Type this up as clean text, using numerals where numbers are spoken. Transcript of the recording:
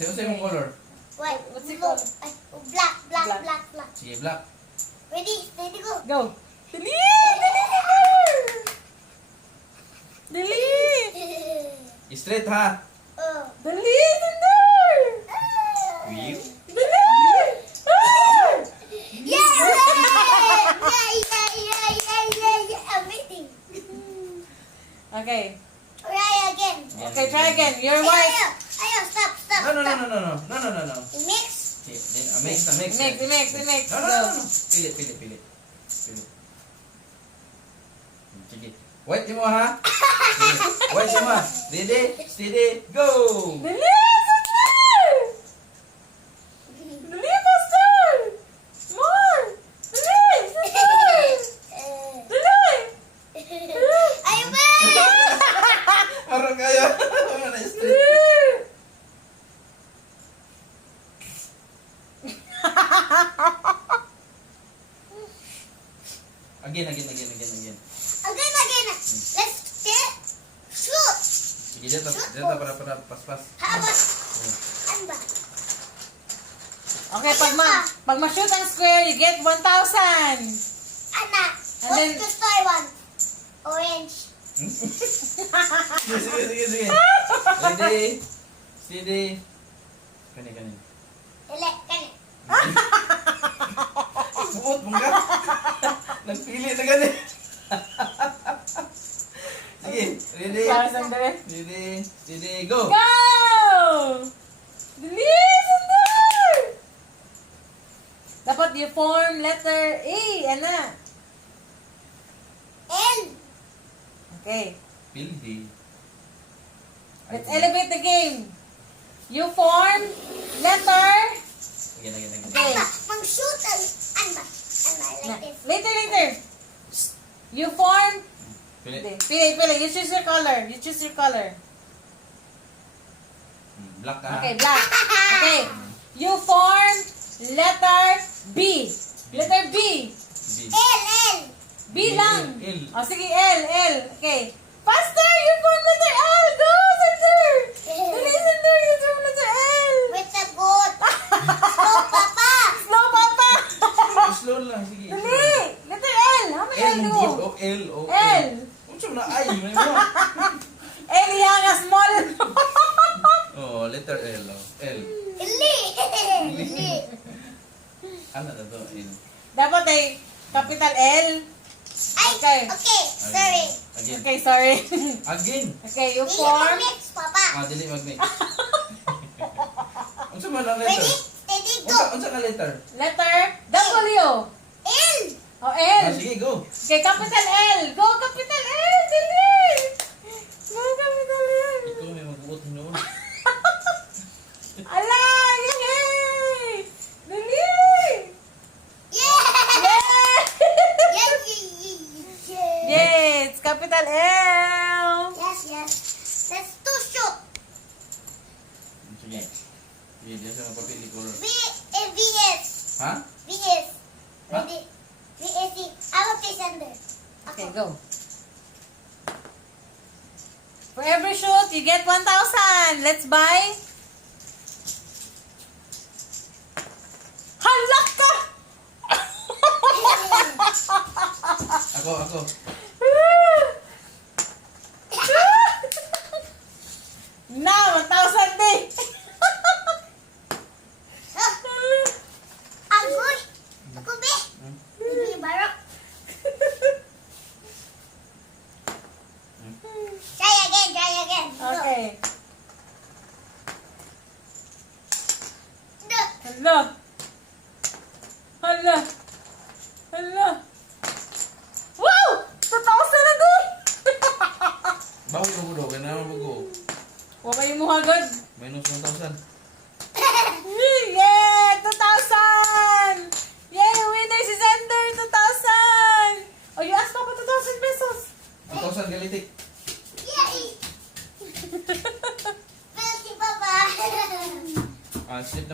Sa'yo mong color? White. What's it Blue. called? Ay, black, black, Black. black, black. Sige, black. Ready? Ready, go. Go. Delete! Delete! Straight ha. Oh. Delete! Sender! Wheel. Delete! Ah! Yeah! Yeah! Everything. Okay. Try again. Okay, try again. You're white. Ayaw, stop, stop, No. stop. No. Mix. Okay, then, mix. Mix. No. Go. Pili. Sige. White mo ha. Sige. White mo ha. Ready, steady, go! Delete! Sender! Delete faster! More! Delete! Sender! Delete! Ayaw ba? Marunong kayo. Wala na straight. Delete! Again. Again. Let's get shoot. Sige, dito para pas. How about ano ba? Okay, pag ma-shoot ang square, you get 1,000. Ana, And what's then- the story one? Orange. Sige. Ready, steady. Kani. Ele, kani. Buot mo ka. Nagpili na gani. Sige, ready, Sorry, sandali. steady, steady, go! Go! Delete! Sandali! Dapat you form letter A, ana. L. Okay, Pildi. let's elevate the game. You form letter. Again. Okay. Ano ba? Mang-shoot ang ano ba? Like this. Later. You form. Pili. Pili. You choose your color. Black ka. Okay, black. Okay. You form letter B. Letter B. B. L. B lang. L. Oh, sige, L. Okay. Faster! You form letter L! Go, Sender! Dali, Sender! You form letter L! With the goat. Slow, papa. Slow, Papa! Slow lang, sige. Dali! Letter L! How many L L mong do? good. O, L. L. Unsa mo na ay, may mo. L yang a small. Oh, letter L. L. Ili. Ili. Ano na to? L. Dapat ay capital L. Ay, Okay. okay. Sorry. Again. Okay, sorry. Again. Okay, you Dili form. mix, papa. Dili mag-mix. Unsa man ang Ready? letter? Steady, go. Unsa ka letter? Letter W. L. Oh, L. Sige, go. Okay, capital L. Go, capital L. Dali. Go, capital L. Ikaw may mag-uot noon. Ala! Yay! Dali! Yeah. Yay! Yeah. Yay! It's capital L! Yes. Let's do shoot. Sige. Sige, diyan sa mapapili color. VS. Ha? VS. Ha? Ready? VS. I will play Sender. Okay, go. For every shoot, you get 1,000. Let's buy. Halak ka! Ako. Na, 1,000 din. Agoy. Ako be. Hindi barok. Try again. Okay. No. Hala. Wow! 2,000 na doon! Bago ka mo daw, kaya naman mag-go. Huwag kayo mo agad. Minus 1,000. Yeah! 2,000! Yay! Winner si Zender! 2,000! Oh, you asked Papa 2,000 pesos! 2,000 galitik. Yay. Pero si Papa. Slip